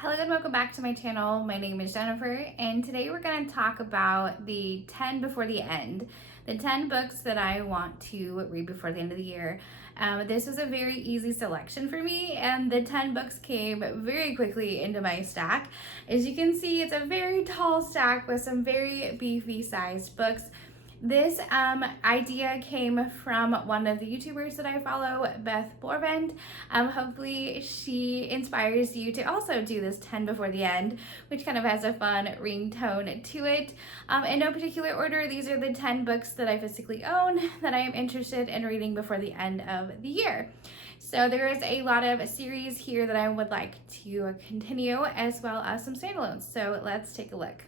Hello and welcome back to my channel. My name is Jennifer and today we're going to talk about the 10 before the end. The 10 books that I want to read before the end of the year. This was a very easy selection for me and the 10 books came very quickly into my stack. As you can see, it's a very tall stack with some very beefy sized books. This idea came from one of the YouTubers that I follow, Beth Borvend. Hopefully she inspires you to also do this 10 before the end, which kind of has a fun ringtone to it. In no particular order, these are the 10 books that I physically own that I am interested in reading before the end of the year. So there is a lot of series here that I would like to continue, as well as some standalones. So let's take a look.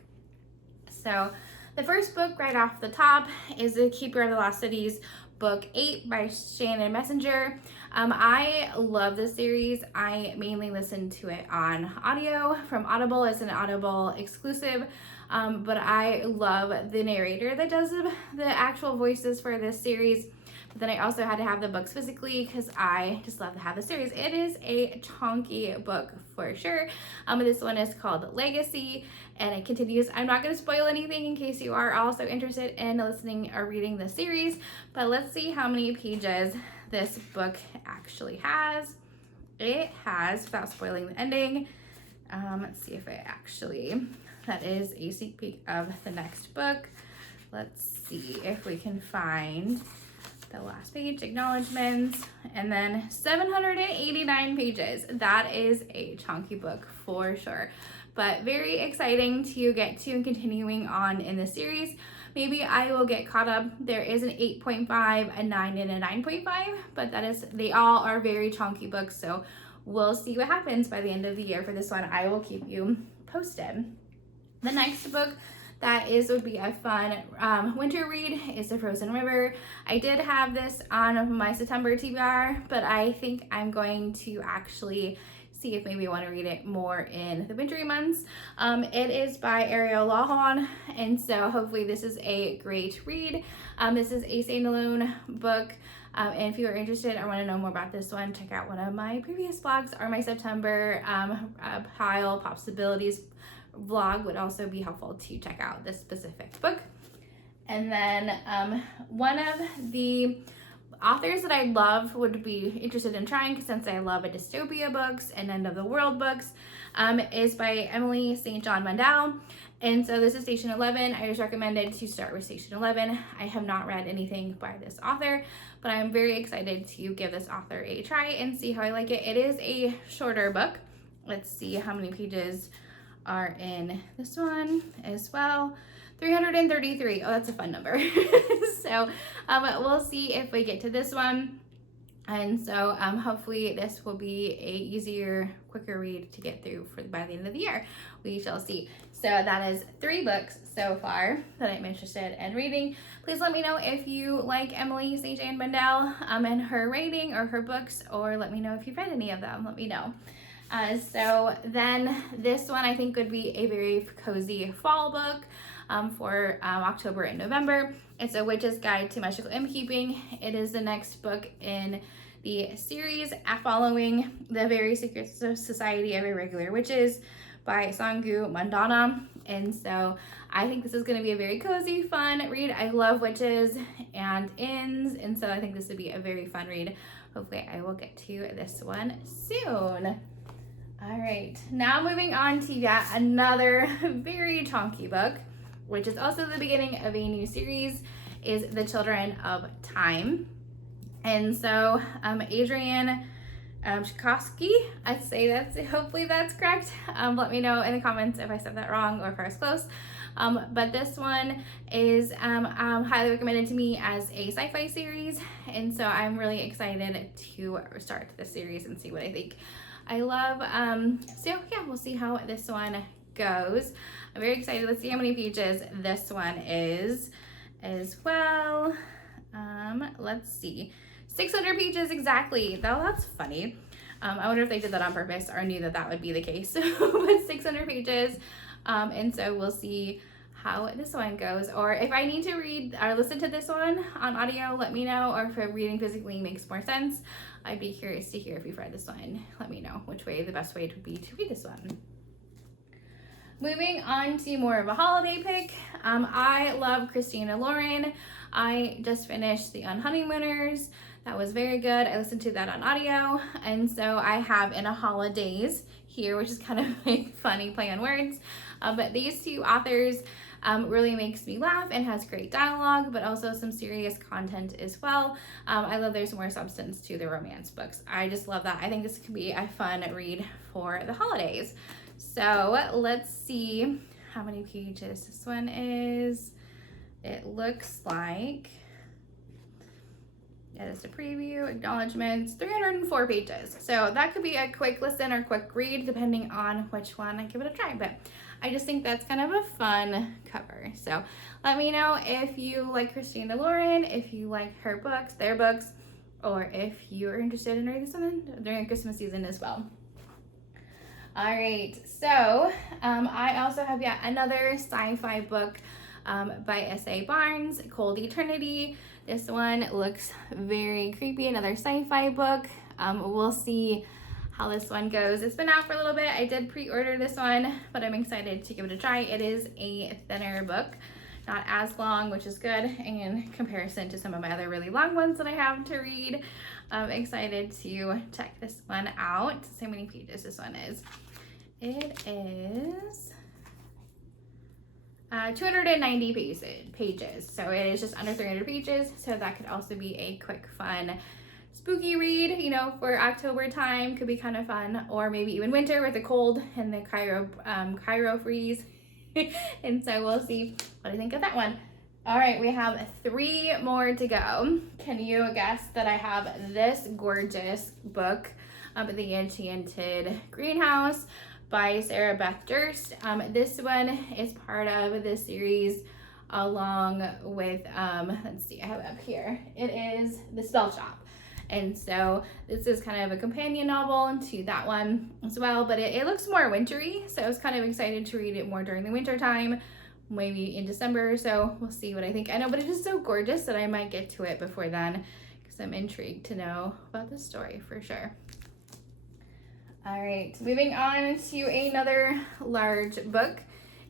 So the first book right off the top is The Keeper of the Lost Cities, book 8 by Shannon Messenger. I love this series. I mainly listen to it on audio from Audible. It's an Audible exclusive, but I love the narrator that does the actual voices for this series. But then I also had to have the books physically because I just love to have the series. It is a chunky book for sure. This one is called Legacy and it continues. I'm not going to spoil anything in case you are also interested in listening or reading the series, but let's see how many pages this book actually has. It has, without spoiling the ending, let's see if it actually, that is a sneak peek of the next book. Let's see if we can find the last page, acknowledgements, and then 789 pages. That is a chunky book for sure, but very exciting to get to and continuing on in the series. Maybe I will get caught up. There is an 8.5, a 9, and a 9.5, but they all are very chunky books, so we'll see what happens by the end of the year for this one. I will keep you posted. The next book would be a fun winter read is The Frozen River. I did have this on my September TBR, but I think I'm going to actually see if maybe I want to read it more in the wintry months. It is by Ariel Lawhon, and so hopefully this is a great read. This is a standalone book. And if you are interested or want to know more about this one, check out one of my previous vlogs or my September pile possibilities vlog would also be helpful to check out this specific book. And then one of the authors that I love would be interested in trying, since I love a dystopia books and end of the world books, is by Emily St. John Mandel. And so this is Station 11. I just recommended to start with Station 11. I have not read anything by this author, but I'm very excited to give this author a try and see how I like it. It is a shorter book. Let's see how many pages are in this one as well. 333. Oh, that's a fun number. So we'll see if we get to this one. And so hopefully this will be a easier, quicker read to get through by the end of the year. We shall see. So that is 3 books so far that I'm interested in reading. Please let me know if you like Emily St. John Mandel and her writing or her books, or let me know if you've read any of them. Let me know. So then this one I think would be a very cozy fall book for October and November. It's A Witch's Guide to Magical Innkeeping. It is the next book in the series following The Very Secret Society of Irregular Witches by Sangu Mandana. And so I think this is going to be a very cozy, fun read. I love witches and inns, and so I think this would be a very fun read. Hopefully I will get to this one soon. All right, now moving on to yet another very chunky book, which is also the beginning of a new series, is The Children of Time. And so Adrian Tchaikovsky, I'd say hopefully that's correct. Let me know in the comments if I said that wrong or if I was close. But this one is highly recommended to me as a sci-fi series, and so I'm really excited to start this series and see what I think. I love, so yeah, we'll see how this one goes. I'm very excited. Let's see how many pages this one is as well. Let's see, 600 pages exactly. Though that's funny. I wonder if they did that on purpose or knew that that would be the case. But 600 pages, and so we'll see how this one goes, or if I need to read or listen to this one on audio, let me know, or if reading physically makes more sense. I'd be curious to hear if you've read this one. Let me know which way the best way would be to read this one. Moving on to more of a holiday pick, I love Christina Lauren. I just finished The Unhoneymooners. That was very good. I listened to that on audio, and so I have In a Holidays here, which is kind of a funny play on words. But these two authors really makes me laugh and has great dialogue, but also some serious content as well. I love there's more substance to the romance books. I just love that. I think this could be a fun read for the holidays. So let's see how many pages this one is. It looks like, it is a preview, acknowledgements, 304 pages. So that could be a quick listen or quick read depending on which one I give it a try. But I just think that's kind of a fun cover. So let me know if you like Christina Lauren, if you like her books, their books, or if you're interested in reading something during Christmas season as well. All right, so I also have yet another sci-fi book by S.A. Barnes, Cold Eternity. This one looks very creepy, another sci-fi book. We'll see how this one goes. It's been out for a little bit. I did pre-order this one, but I'm excited to give it a try. It is a thinner book, not as long, which is good in comparison to some of my other really long ones that I have to read. I'm excited to check this one out. See how many pages this one is. It is 290 pages, so it is just under 300 pages, so that could also be a quick, fun, spooky read, you know, for October time. Could be kind of fun, or maybe even winter with the cold and the Cairo freeze. And so we'll see what I think of that one. All right, we have 3 more to go. Can you guess that I have this gorgeous book, The Enchanted Greenhouse by Sarah Beth Durst. This one is part of the series along with, let's see, I have it up here. It is The Spell Shop. And so this is kind of a companion novel to that one as well, but it looks more wintry. So I was kind of excited to read it more during the winter time, maybe in December or so. We'll see what I think. I know, but it is so gorgeous that I might get to it before then because I'm intrigued to know about this story for sure. All right, moving on to another large book.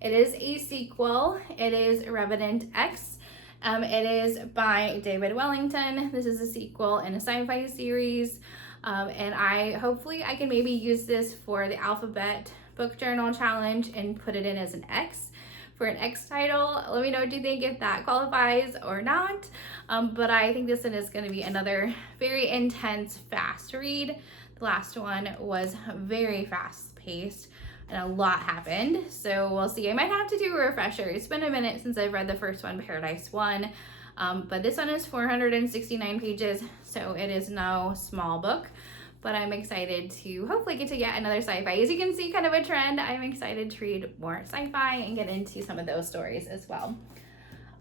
It is a sequel. It is Revenant X. It is by David Wellington. This is a sequel in a sci-fi series. And hopefully I can maybe use this for the Alphabet Book Journal Challenge and put it in as an X for an X title. Let me know, do you think if that qualifies or not? But I think this one is going to be another very intense, fast read. The last one was very fast paced and a lot happened. So we'll see. I might have to do a refresher. It's been a minute since I've read the first one, Paradise 1. But this one is 469 pages, so it is no small book. But I'm excited to hopefully get to get another sci-fi. As you can see, kind of a trend. I'm excited to read more sci-fi and get into some of those stories as well.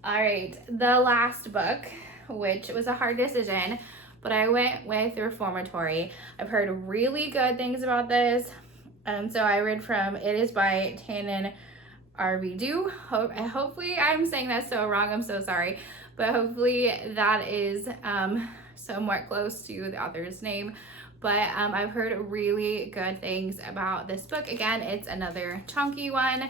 All right, the last book, which was a hard decision, but I went with Reformatory. I've heard really good things about this. So I read from, it is by Tannen Arvidu. Hopefully I'm saying that so wrong, I'm so sorry. But hopefully that is somewhat close to the author's name. But I've heard really good things about this book. Again, it's another chunky one.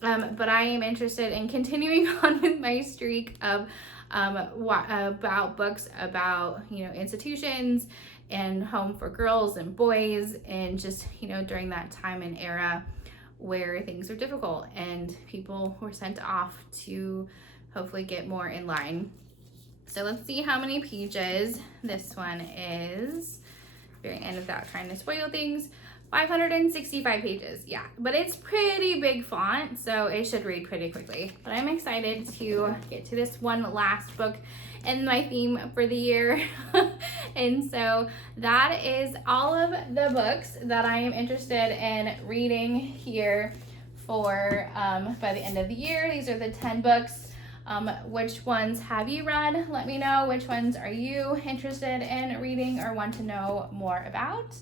But I am interested in continuing on with my streak of about books about, you know, institutions and home for girls and boys, and just, you know, during that time and era where things are difficult and people were sent off to hopefully get more in line. So let's see how many pages this one is. Very end without trying to spoil things. 565 pages, yeah, but it's pretty big font, so it should read pretty quickly. But I'm excited to get to this one last book in my theme for the year. And so that is all of the books that I am interested in reading here for by the end of the year. These are the 10 books. Which ones have you read? Let me know. Which ones are you interested in reading or want to know more about?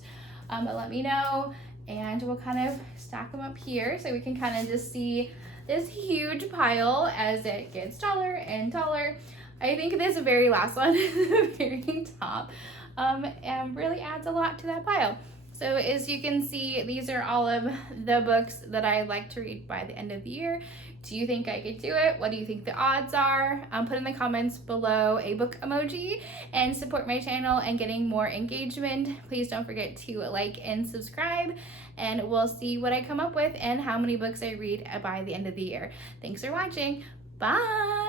But let me know, and we'll kind of stack them up here so we can kind of just see this huge pile as it gets taller and taller. I think this very last one is the very top and really adds a lot to that pile. So as you can see, these are all of the books that I like to read by the end of the year. Do you think I could do it? What do you think the odds are? Put in the comments below a book emoji and support my channel and getting more engagement. Please don't forget to like and subscribe, and we'll see what I come up with and how many books I read by the end of the year. Thanks for watching. Bye!